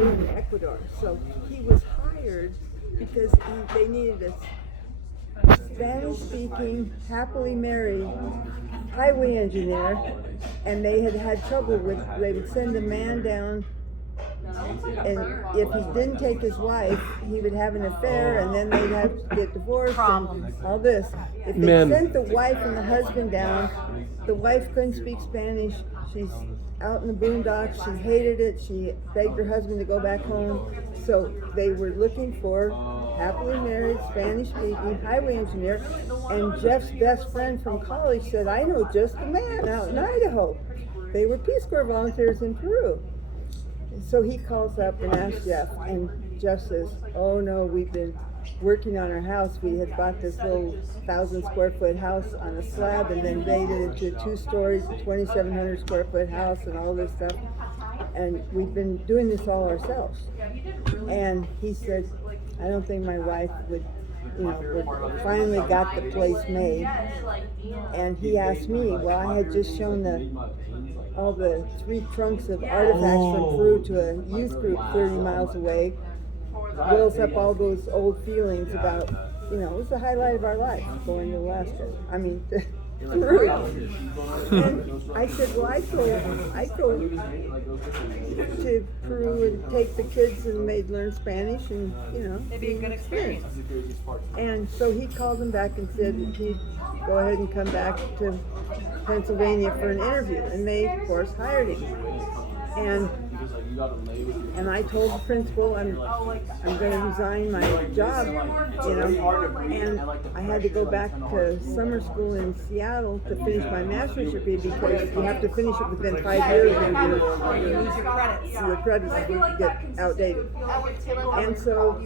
moved to Ecuador. So he was hired because they needed a Spanish-speaking, happily married highway engineer, and they had had trouble with, they would send a man down, and if he didn't take his wife, he would have an affair, and then they'd have to get divorced and all this. If they sent the wife and the husband down, the wife couldn't speak Spanish. She's out in the boondocks. She hated it. She begged her husband to go back home. So they were looking for happily married, Spanish-speaking highway engineer. And Jeff's best friend from college said, I know just the man out in Idaho. They were Peace Corps volunteers in Peru. So he calls up and asks Jeff, and Jeff says, oh no, we've been working on our house. We had bought this little 1,000-square-foot house on a slab and then made it into 2 stories, a 2,700-square-foot house and all this stuff. And we've been doing this all ourselves. And he said, I don't think my wife would, we finally got the place made. And he asked me, well, I had just shown all the 3 trunks of artifacts from Peru to a youth group 30 miles away. Builds up all those old feelings about, it was the highlight of our life, going to Alaska. Peru. And I said, well, I go to Peru and take the kids and they'd learn Spanish and, it'd be a good experience. And so he called them back and said he'd go ahead and come back to Pennsylvania for an interview. And they, of course, hired him. And I told the principal I'm going to resign my job, and I had to go back to summer school in Seattle to finish my master's degree because you have to finish it within 5 years or you lose your credits get outdated. And so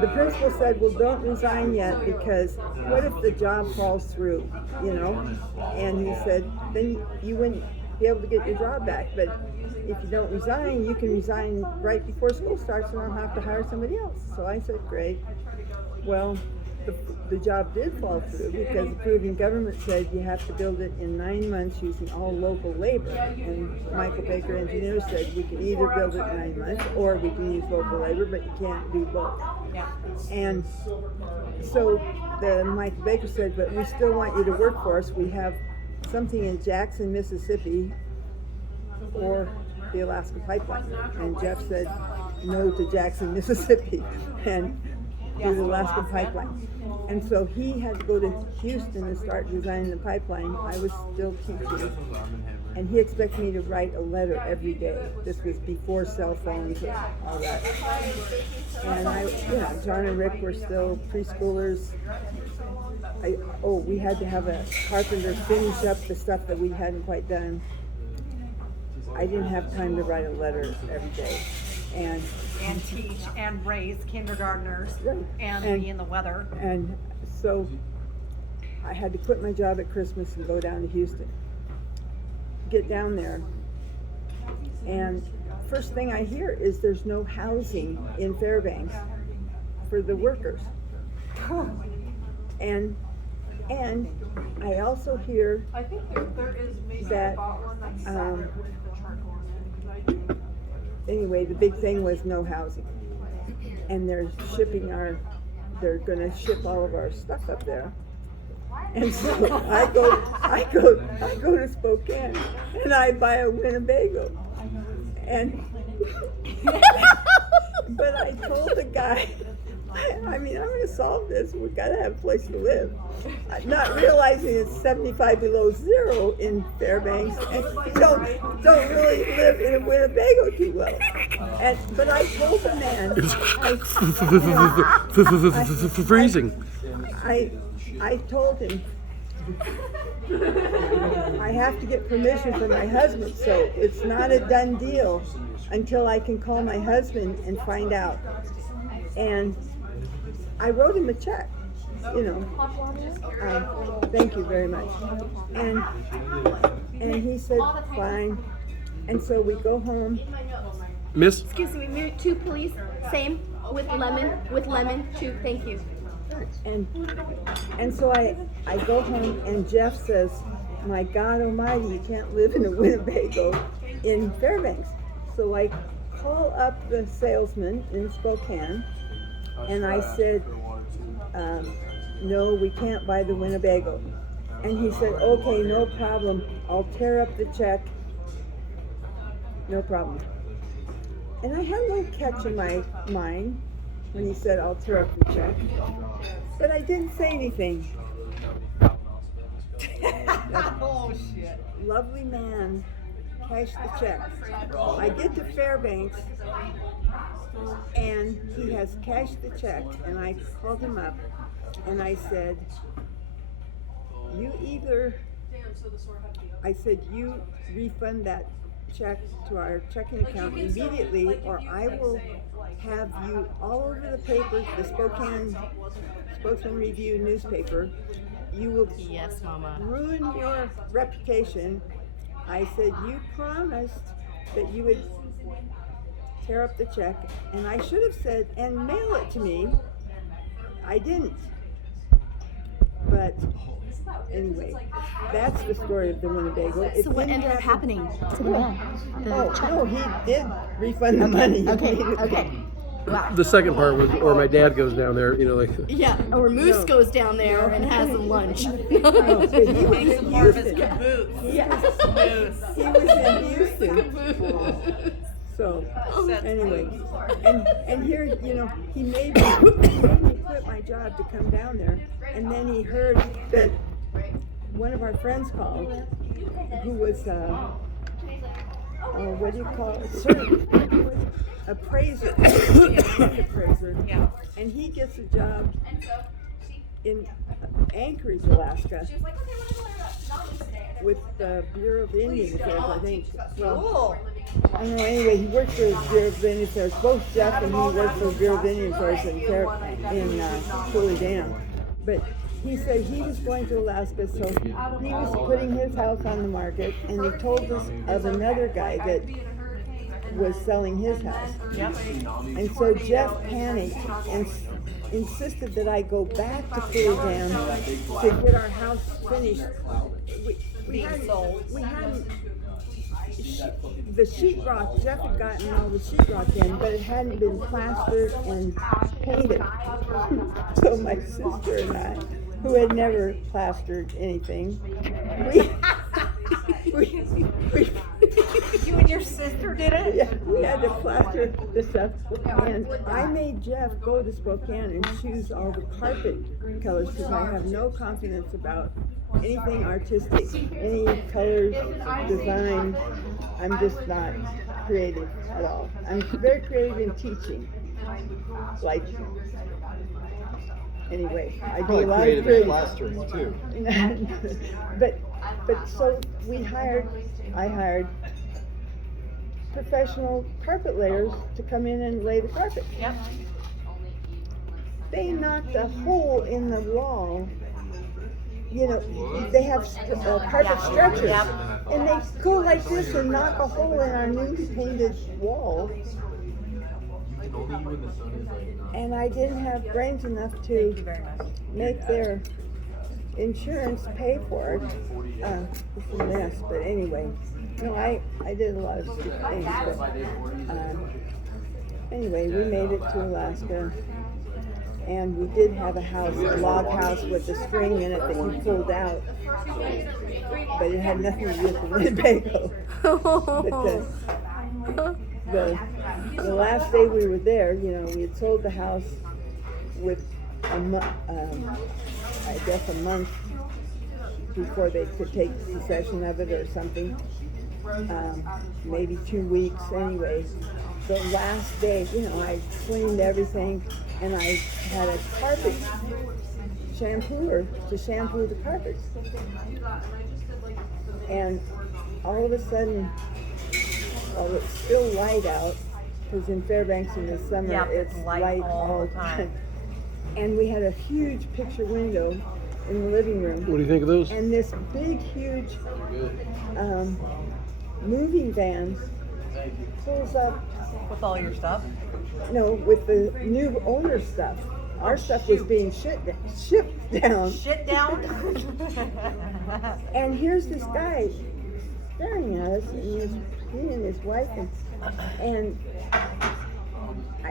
the principal said, well, don't resign yet because what if the job falls through, And he said, then you wouldn't be able to get your job back, but if you don't resign, you can resign right before school starts and I'll have to hire somebody else. So I said, great. Well, the job did fall through because the Peruvian government said you have to build it in 9 months using all local labor. And Michael Baker Engineers said we can either build it in 9 months or we can use local labor, but you can't do both. And so Michael Baker said, but we still want you to work for us. We have something in Jackson, Mississippi, or the Alaska Pipeline. And Jeff said no to Jackson, Mississippi, and do the Alaska Pipeline. And so he had to go to Houston and start designing the pipeline. I was still teaching. And he expected me to write a letter every day. This was before cell phones and all that. And John and Rick were still preschoolers. We had to have a carpenter finish up the stuff that we hadn't quite done. I didn't have time to write a letter every day. And teach and raise kindergartners and be in the weather. And so I had to quit my job at Christmas and go down to Houston. Get down there. And first thing I hear is there's no housing in Fairbanks for the workers. And I also hear that anyway, the big thing was no housing. And they're going to ship all of our stuff up there. And so I go to Spokane and I buy a Winnebago. And but I told the guy, I'm going to solve this. We've got to have a place to live. Not realizing it's 75 below zero in Fairbanks, and you don't really live in a Winnebago too well. But I told the man, freezing. I told him I have to get permission from my husband, so it's not a done deal until I can call my husband and find out. And I wrote him a check, thank you very much. And he said, fine. And so we go home. Miss? Excuse me, 2 please. Same, with lemon, 2, thank you. And so I go home and Jeff says, my God almighty, you can't live in a Winnebago in Fairbanks. So I call up the salesman in Spokane, and I said, no, we can't buy the Winnebago. And he said, okay, no problem. I'll tear up the check. No problem. And I had a little catch in my mind when he said, I'll tear up the check. But I didn't say anything. Oh, shit. Lovely man cashed the check. I get to Fairbanks and he has cashed the check, and I called him up and I said, you refund that check to our checking account immediately, or I will have you all over the papers, the Spokane Review newspaper. You will Yes, Mama. ruin your reputation. I said, you promised that you would tear up the check, and I should have said, and mail it to me. I didn't. But anyway, that's the story of the Winnebago. It So what didn't ended up happen- happening to the man? Oh, no, he did refund the money. Okay. Wow. The second part was, or my dad goes down there, you know, like, Yeah, or Moose No. goes down there and has some lunch. No, but he was Makes in him harvest Houston. boots. Yes. He was in Houston. So, anyway, and here, you know, he made me quit my job to come down there, and then he heard that one of our friends called, who was, what do you call it? Appraiser. Appraiser. Yeah. And he gets a job in Anchorage, Alaska, with the Bureau of Indian Affairs, I think. Well, Cool. I don't know, anyway, he worked for the Bureau of Indian Affairs. Both Jeff and he worked for the Bureau of Indian Affairs in Cooley Dam. But he said he was going to Alaska, so he was putting his house on the market, and he told us of another guy that was selling his house. Yep. And so Jeff panicked and insisted that I go back to Cooley Dam to get our house finished. We hadn't, the sheetrock, Jeff had gotten all the sheetrock in, but it hadn't been plastered and painted. So my sister and I, who had never plastered anything, You and your sister did it? yeah, we had to plaster the stuff. And I made Jeff go to Spokane and choose all the carpet colors because I have no confidence about anything artistic, any colors, design. I'm just not creative at all. I'm very creative in teaching. Like, anyway, I do a Probably lot of creative in creative. plastering too. but so I hired professional carpet layers to come in and lay the carpet. Yep. They knocked a hole in the wall. You know, they have carpet stretchers, Yep. and they go like this and knock a hole in our new painted wall. And I didn't have brains enough Thank you to very much. make their insurance pay for it. It's a mess, but anyway. No, I did a lot of stupid things, but anyway, we made it to Alaska, and we did have a house, a log house with a string in it that you pulled out, but it had nothing to do with the Winnebago. But the last day we were there, you know, we had sold the house with I guess a month before they could take possession of it or something. Maybe 2 weeks anyway. The last day, you know, I cleaned everything and I had a carpet shampooer to shampoo the carpets. And all of a sudden, well, it's still light out, because in Fairbanks in the summer, Yep, it's light all the time. And we had a huge picture window in the living room. what do you think of those? And this big, huge moving van pulls up, With all your stuff? no, with the new owner stuff. Our stuff was being shipped down. Shit down? And here's this guy staring at us, and he and his wife, and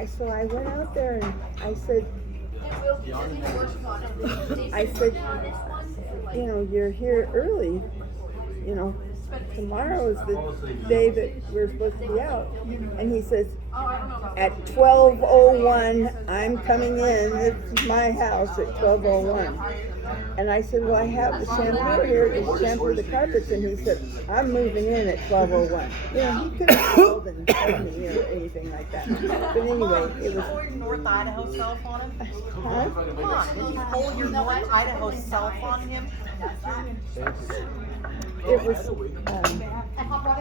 So I went out there and I said, you know, you're here early, you know, tomorrow is the day that we're supposed to be out. And he says, at 12:01, I'm coming in, it's my house at 12:01. And I said, well, I have the shampoo here to shampoo the carpets. And he said, I'm moving in at 12:01. You know, he couldn't have called and told me or anything like that. But anyway, it was, Pull your North Idaho cell phone him? huh? Come on, did you pull your North Idaho cell phone him?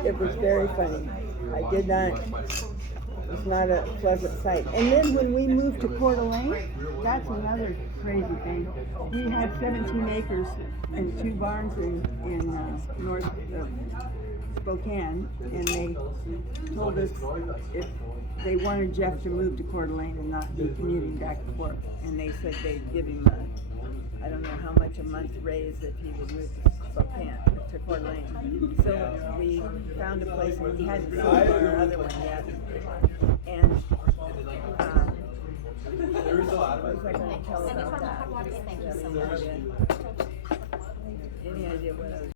It was very funny. I did not, it was not a pleasant sight. And then when we moved to Coeur d'Alene, that's another crazy thing. We had 17 acres and 2 barns in north of Spokane, and they told us if they wanted Jeff to move to Coeur d'Alene and not be commuting back and forth. And they said they'd give him I don't know how much a month raise if he would move to Spokane, to Coeur d'Alene. So we found a place, and we hadn't sold our other one yet. And what was I going to tell about that? Thank you so much. Any idea what I was